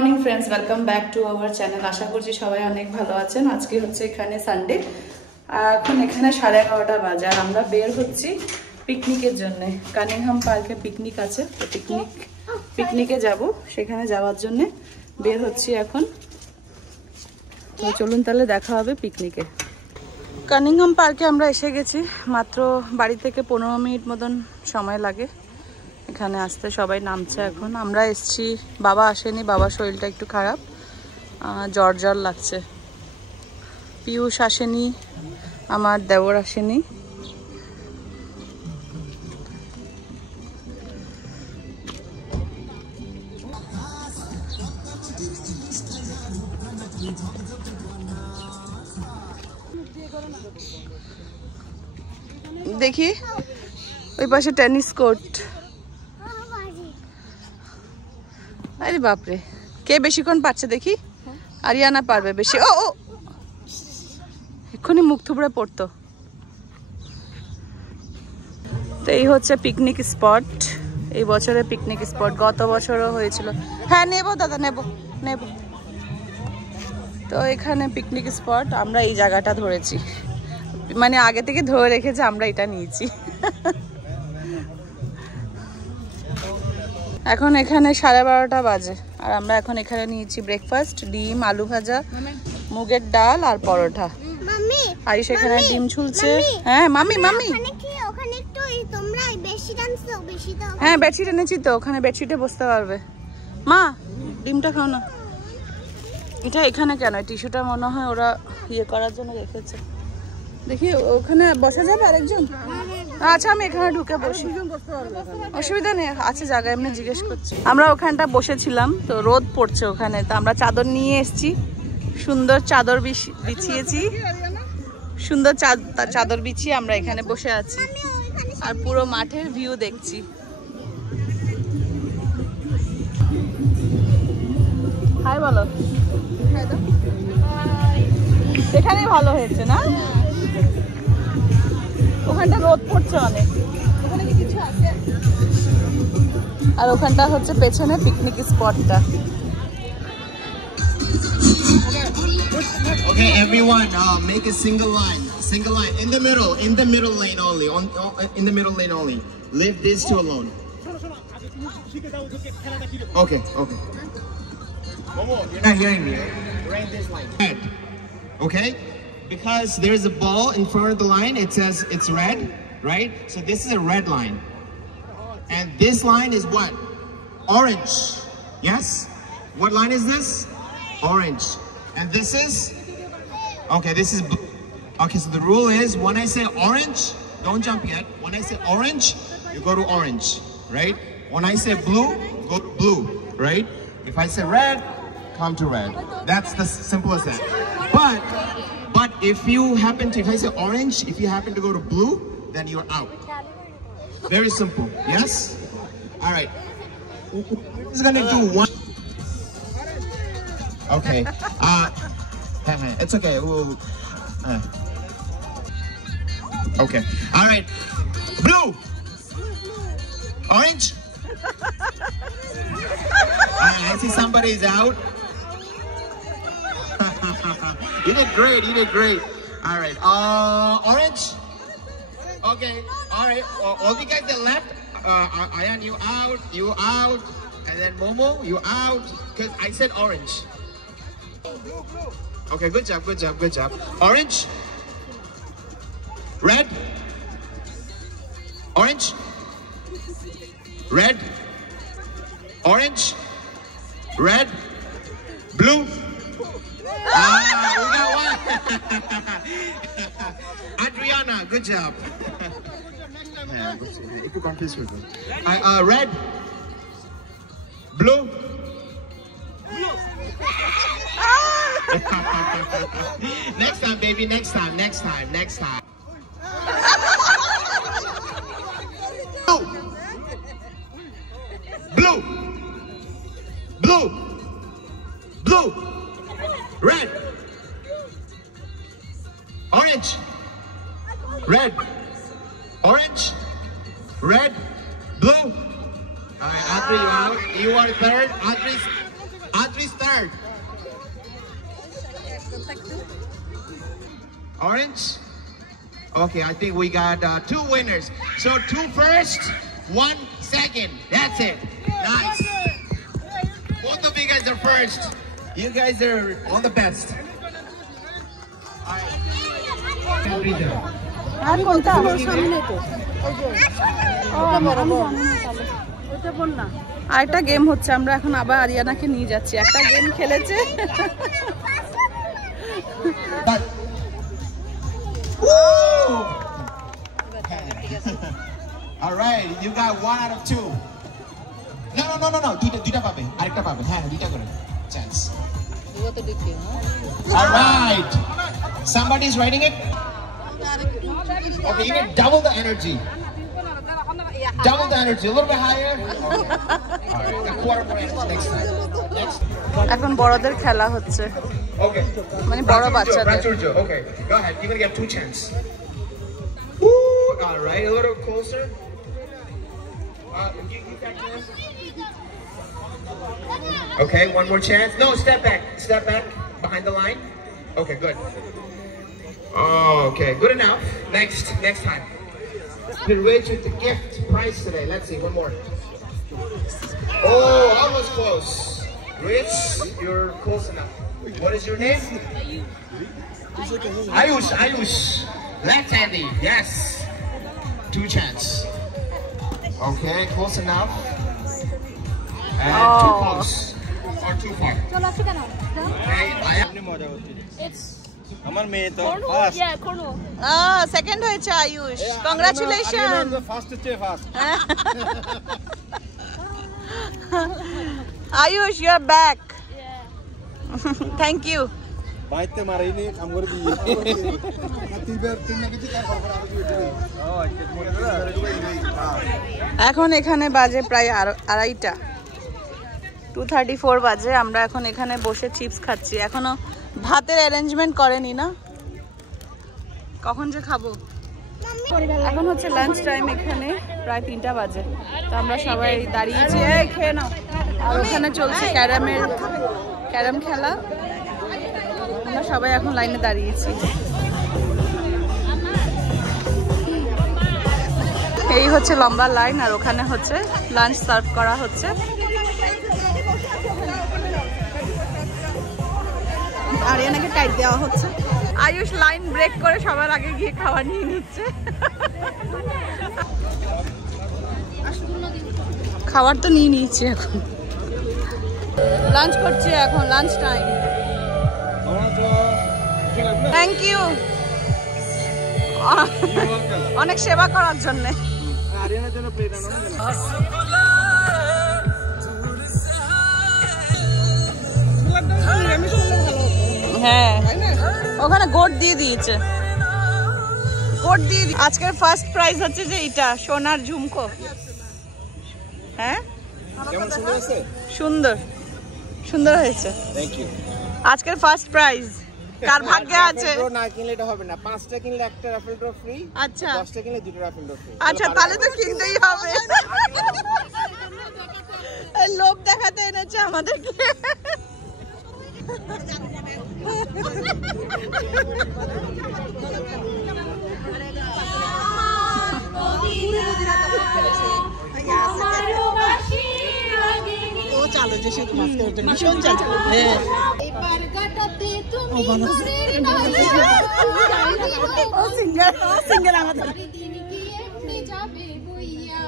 Morning friends, welcome back to our channel. আশা করছি সবাই অনেক ভালো আছেন। আজকে হচ্ছে এখানে সানডে, এখন এখানে 11:30 বাজে আর আমরা বের হচ্ছি পিকনিকের জন্য। কানিংহাম পার্কে পিকনিক আছে, তো পিকনিকে যাব, সেখানে যাওয়ার জন্য বের হচ্ছি এখন। তো চলুন তাহলে দেখা হবে পিকনিকে। কানিংহাম পার্কে আমরা এসে গেছি, মাত্র বাড়ি থেকে 15 মিনিট মতন সময় লাগে এখানে আসতে। সবাই নামছে এখন। আমরা এসছি, বাবা আসেনি, বাবার শরীরটা একটু খারাপ, জ্বর লাগছে। পিয়ুষ আসেনি, আমার দেওর আসেনি। দেখি ওই পাশে টেনিস কোর্ট। আরে বাপরে, কে বেশিক্ষণ পাচ্ছে দেখি। আরিয়ানা পারবে বেশি। ও এক্ষুনি মুখ থুবড়ে পড়তো। তো এই হচ্ছে পিকনিক স্পট, এই বছরের পিকনিক স্পট। গত বছরও হয়েছিল। হ্যাঁ নেব দাদা, নেব। তো এখানে পিকনিক স্পট, আমরা এই জায়গাটা ধরেছি, মানে আগে থেকে ধরে রেখেছে, আমরা এটা নিয়েছি। এখন এখানে 12:30 বাজে আর আমরা এখন এখানে নিয়েছি ব্রেকফাস্ট, ডিম, আলু ভাজা, মুগের ডাল আর পরোটা। আর সেখানে ডিম ঝুলছে। হ্যাঁ মামি, হ্যাঁ বেডশিট এনেছি তো, ওখানে বেডশিটে বসতে পারবে। মা ডিমটা খাও না। এটা এখানে কেন, টিস্যুটা মনে হয় ওরা ইয়ে করার জন্য রেখেছে। দেখি ওখানে বসা যাবে আরেকজন? আচ্ছা আমি এখানে ঢুকে বসি, অসুবিধা নেই, আছে জায়গা, এমনি জিজ্ঞেস করছি। আমরা ওখানটা বসেছিলাম, তো রোদ পড়ছে ওখানে, তো আমরা চাদর নিয়ে এসছি, সুন্দর চাদর বিছিয়েছি, সুন্দর চাদর বিছিয়ে আমরা এখানে বসে আছি আর পুরো মাঠের ভিউ দেখছি। হাই বলো। এখানেই ভালো হয়েছে না? ওখানটা রোদ পড়ছে অনেক, আর ওখানটা হচ্ছে পেছনে picnic স্পটটা। Okay, everyone, make a single line, in the middle lane only, in the middle lane only. Leave these two alone. Okay. You're not hearing me. Right this line. Red. Okay? Because there's a ball in front of the line, it says it's red, right? So this is a red line. And this line is what? Orange. Yes? What line is this? Orange. And this is? Okay, this is blue. Okay, so the rule is when I say orange, don't jump yet. When I say orange, you go to orange, right? When I say blue, go to blue, right? If I say red, come to red. That's the simple as that. But if I say orange, if you happen to go to blue, then you're out. Very simple, yes? All right. Who's gonna do one? Okay. It's okay. Okay. All right. Blue. Orange. I see somebody's out. You did great. All right. Orange. Okay. All right. All the guys that left, Ayan, you out. And then Momo, you out. Because I said orange. Okay, good job. Orange. Red. Orange. Red. Orange. Red. Blue. We got one. Adriana, good job. Red. Blue. Next time, baby. Next time. Blue. Red. Orange. Red. Orange. Red. Blue. All right, Adri, you are third. Adri's card? Orange? Okay, I think we got 2 winners. So 2 first, 1 second. That's it. Nice. Both of you guys are first. You guys are all the best. আরেকটা game হচ্ছে, আমরা এখন আবার আরিয়ানাকে নিয়ে যাচ্ছি। একটা game খেলেছে। All right, you got 1 out of 2. No. Duita pabe. Arekta pabe. Ha, duita kore. Chance. All right. Somebody's writing it. Okay, you need double the energy. Double the energy. A little bit higher. All right, a quarter more energy next time. Next. এখন বড়দের খেলা হচ্ছে। Okay. মানে বড় বাচ্চাদের। Okay, go ahead. You're gonna get 2 chances. Woo! All right, a little closer. Okay, 1 more chance. No, step back. Step back behind the line. Okay, good. Okay, good enough. Next time. Been rich with the gift prize today. Let's see, 1 more. Oh, almost close. Rich, you're close enough. What is your name? Ayush. Left-handy, yes. 2 chance. Okay, close enough. And too close. Or too far. আমার মেয়ে তো first second হয়েছে Ayush, congratulation. First হচ্ছে first Ayush, you are back. Thank you. বাইতে মারাইনি কাম করে দিয়ে এখন এখানে বাজে প্রায় 2:30, 2:34 বাজে। আমরা এখন এখানে বসে চিপস খাচ্ছি। এখনো ভাতের অ্যারেঞ্জমেন্ট করেনি না, কখন যে খাবো। এখন হচ্ছে লাঞ্চ টাইম, এখানে প্রায় 3টা বাজে। তো আমরা সবাই দাঁড়িয়েছি, খেয়ে নাও। আর ওখানে চলছে ক্যারাম খেলা। আমরা সবাই এখন লাইনে দাঁড়িয়েছি। এই হচ্ছে লম্বা লাইন, আর ওখানে হচ্ছে লাঞ্চ সার্ভ করা হচ্ছে। আরিয়ানাকে টাইট দেওয়া হচ্ছে। আয়ুষ লাইন ব্রেক করে সবার আগে গিয়ে খাবার নিয়ে নিচ্ছে। খাবার তো নিয়ে নিয়েছি, এখন লাঞ্চ করছি। এখন লাঞ্চ টাইম। থ্যাংক ইউ অনেক সেবা করার জন্য। হ্যাঁ, ওখানে গোট দিয়ে দিয়েছে। আজকের ফার্স্ট প্রাইজ হচ্ছে যে এটা সোনার ঝুমকো। হ্যাঁ, সুন্দর হয়েছে। আজকের ফার্স্ট প্রাইজ কার ভাগ্যে আছে? না কিনলে এটা হবে না। 5টা কিনলে একটা রাফেল ড্র ফ্রি। আচ্ছা, 10টা কিনলে 2টা রাফেল ড্র ফ্রি। আচ্ছা, তাহলে তো কিনতেই হবে। লোভ দেখাতে এনেছে আমাদেরকে। ও চালো যে শুধু মাস্কের একটা মিশন চালো। হ্যাঁ, এবার গাটাতে তুমি ও সিঙ্গার আমাদের দিন কি এমনি যাবে বইয়া।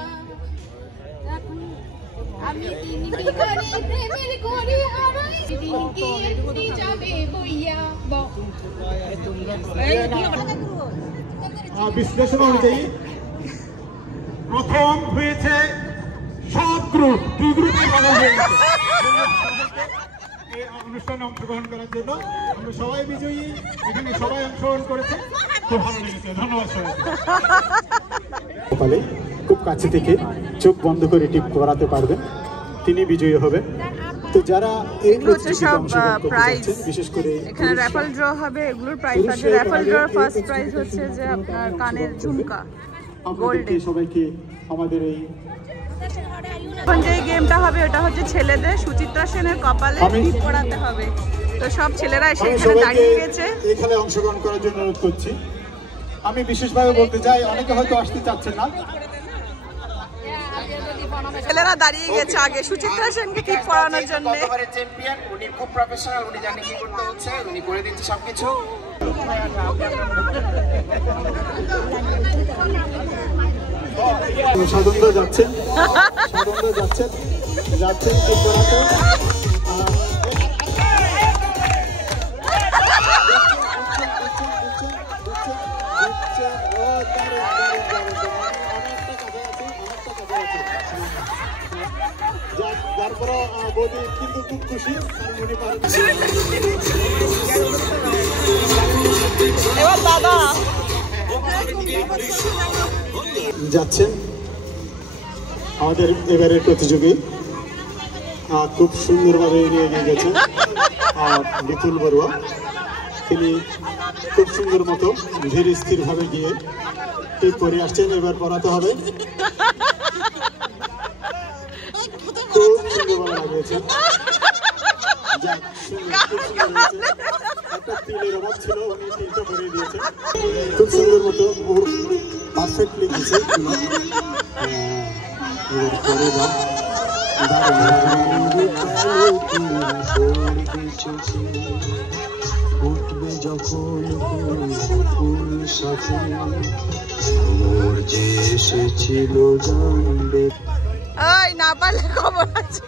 আমি দিন কি করি প্রেমের করি হারাই, দিন কি এমনি যাবে বইয়া। বিশ্লেষণ অনুযায়ী প্রথম হয়েছে সব গ্রুপ, 2 গ্রুপে ভাগ হয়ে গেছে। এই অনুষ্ঠানে অংশগ্রহণ করার জন্য আমরা সবাই বিজয়ী। এখানে সবাই অংশগ্রহণ করেছে, খুব ভালো লেগেছে। ধন্যবাদ সবাইকে। খুব কাছে থেকে চোখ বন্ধ করে টিপ করাতে পারবেন, তিনি বিজয়ী হবেন। তো যারা এই প্রাইজ, বিশেষ করে এখানে র্যাফেল ড্র হবে, এগুলোর প্রাইস আছে। র্যাফেল ড্র ফার্স্ট প্রাইজ হচ্ছে যে আপনার কানের ঝুমকা গোল্ড। সবাইকে আমাদের এই এখন যে গেমটা হবে ওটা হচ্ছে ছেলেদের। সুচিত্রা সেনের কপালে টিপ পড়াতে হবে। তো সব ছেলেরা এসে এখানে দাঁড়িয়ে গেছে। এখানে অংশগ্রহণ করার জন্য অনুরোধ করছি। আমি বিশেষভাবে বলতে চাই, অনেকে হয়তো আসতে চাচ্ছেন না। ছেলেরা দাঁড়িয়ে গেছে আগে সুচিত্রা সেনকে টিপ পড়ানোর জন্য। গতবারের চ্যাম্পিয়ন, উনি খুব প্রফেশনাল, উনি জানেন কি করতে হচ্ছে, উনি করে দিচ্ছে সবকিছু। সাধনদা যাচ্ছেন, যাচ্ছেন টিপ পড়াতে। তারপরে বৌদি কিন্তু খুব খুশি, উনি যাচ্ছেন আমাদের এবারের প্রতিযোগী। খুব সুন্দরভাবে এগিয়ে গেছেন বিপুল বড়ুয়া। তিনি খুব সুন্দর মতো ধীর স্থির ভাবে গিয়ে ঠিক করে আসছেন। এবার পড়াতে হবে। খুব সুন্দরভাবে লাগিয়েছেন। একটা তিলের অভাব ছিল, উনি তিলটা ভরিয়ে দিয়েছেন খুব সুন্দর মতো, পারফেক্টলি দিয়েছে। উঠবে যখন সাথে মোর যে এসেছিল জানবে। ওই না পারলে খবর আছে।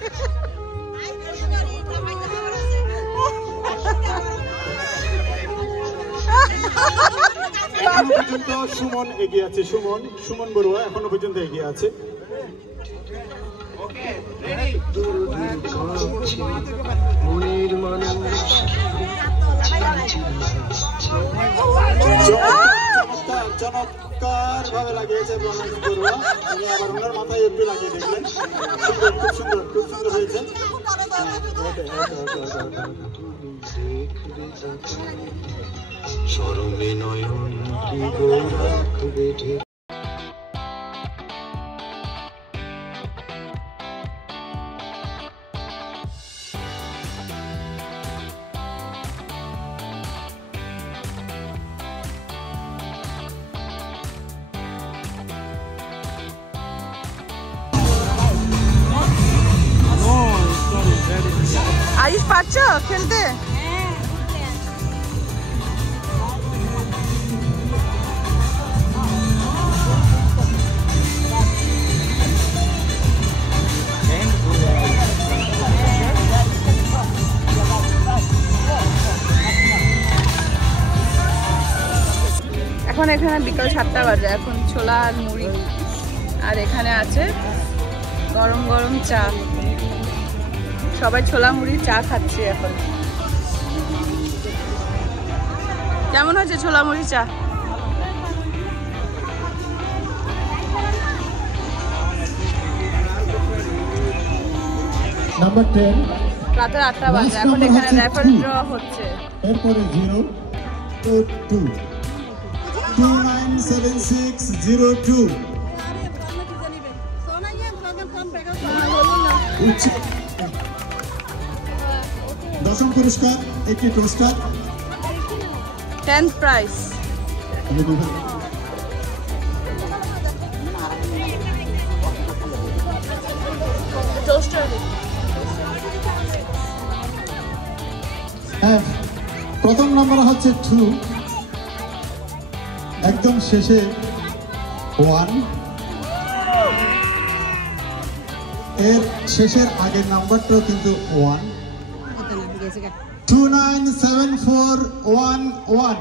এখনো পর্যন্ত সুমন এগিয়ে আছে। সুমন বড়ুয়া এখনো পর্যন্ত এগিয়ে আছে। চমৎকার ভাবে লাগিয়েছে বড়ুয়া। তিনি আবার ওনার মাথায় একটু লাগিয়ে দেখলেন। খুব সুন্দর হয়েছে। শরমে নয়ন কি রাখবে ঢেকে। আয়ুষ পারছো খেলতে? এখন এখানে বিকাল 7টা বাজে। এখন ছোলা আর মুড়ি, আর এখানে আছে গরম গরম চা। সবাই ছোলা মুড়ি চা খাচ্ছে এখন। কেমন হয়েছে ছোলা মুড়ি চা? নাম্বার 10 রাতের 8টা বাজে। এখন এখানে র্যাফল ড্র হচ্ছে। এরপরে 082 297602 দশম পুরস্কার একটি টোস্টার। 10th prize. হ্যাঁ, প্রথম নম্বর হচ্ছে 2, একদম শেষে 1, এর শেষের আগের নাম্বারটাও কিন্তু 1। 297411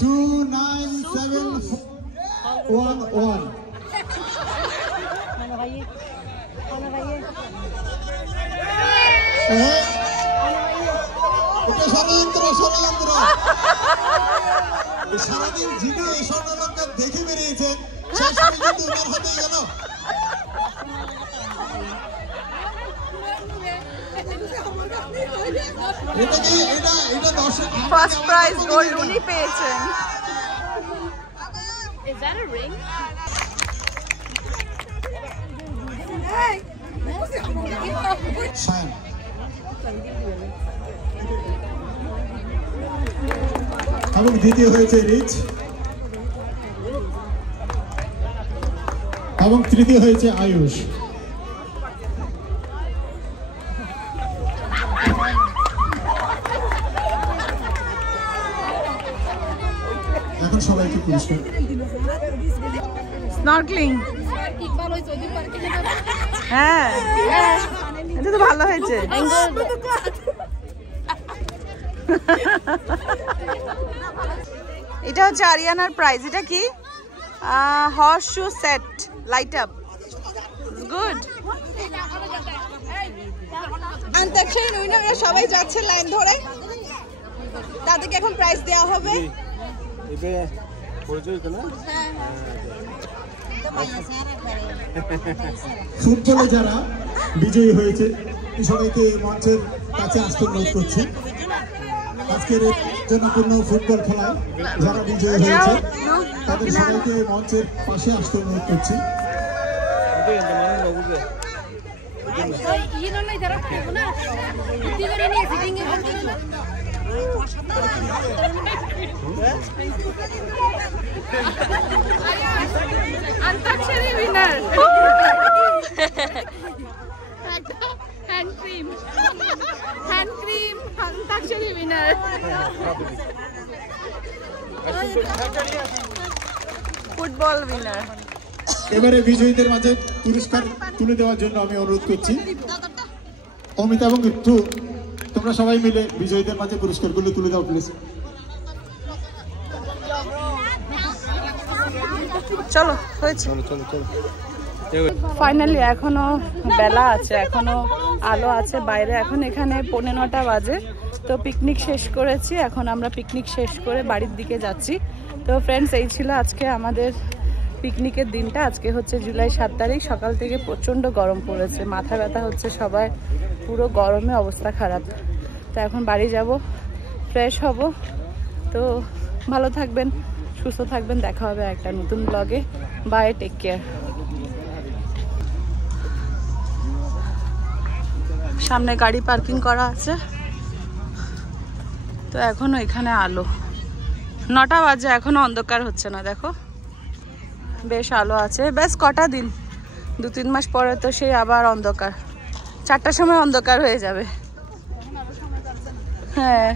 297411। এটা ষড়যন্ত্র। সারাদিন জিতে এই স্বর্ণলঙ্কা দেখে বেরিয়েছেন, শেষ পর্যন্ত ওনার হাতেই গেল। ফার্স্ট প্রাইজ গোল্ড উনি পেয়েছেন। শাইন। এবং দ্বিতীয় হয়েছে রিচ এবং তৃতীয় হয়েছে আয়ুষ। এখন সবাইকে পুরস্কার। স্নর্কলিং, হ্যাঁ এটা তো ভালো হয়েছে। এটা হচ্ছে আরিয়ানার প্রাইজ। এটা কি? হর্স শু সেট লাইট আপ, গুড। আন্তাক্ষরী উইনাররা সবাই যাচ্ছে লাইন ধরে, তাদেরকে এখন প্রাইজ দেওয়া হবে। ফুটবলে যারা বিজয়ী হয়েছে সবাইকে মঞ্চের কাছে আসতে অনুরোধ করছি। আজকের জনপূর্ণ ফুটবল খেলায় যারা বিজয়ী হয়েছে তাদের সবাইকে মঞ্চের পাশে আসতে অনুরোধ করছি। Antakshari winner. Hand cream. Antakshari winner. Football winner. এবারে বিজয়ীদের মাঝে পুরস্কার তুলে দেওয়ার জন্য আমি অনুরোধ করছি অমিতা এবং মিঠু, তোমরা সবাই মিলে বিজয়ীদের মাঝে পুরস্কারগুলো তুলে দাও প্লিজ। চলো হয়েছে। ফাইনালি এখনো বেলা আছে, এখনো আলো আছে বাইরে। এখন এখানে 9:15 বাজে। তো পিকনিক শেষ করেছি, এখন আমরা পিকনিক শেষ করে বাড়ির দিকে যাচ্ছি। তো ফ্রেন্ডস, এই ছিল আজকে আমাদের পিকনিকের দিনটা। আজকে হচ্ছে জুলাই 7 তারিখ। সকাল থেকে প্রচণ্ড গরম পড়েছে, মাথা ব্যথা হচ্ছে সবাই, পুরো গরমে অবস্থা খারাপ। তো এখন বাড়ি যাব, ফ্রেশ হব। তো ভালো থাকবেন, সুস্থ থাকবেন, দেখা হবে একটা নতুন ব্লগে। Bye, take care. সামনে গাড়ি পার্কিং করা আছে। তো এখনো এখানে আলো, 9টা বাজে, এখনো অন্ধকার হচ্ছে না। দেখো বেশ আলো আছে। বেশ কটা দিন, 2-3 মাস পরে তো সেই আবার অন্ধকার, 4টার সময় অন্ধকার হয়ে যাবে। হ্যাঁ।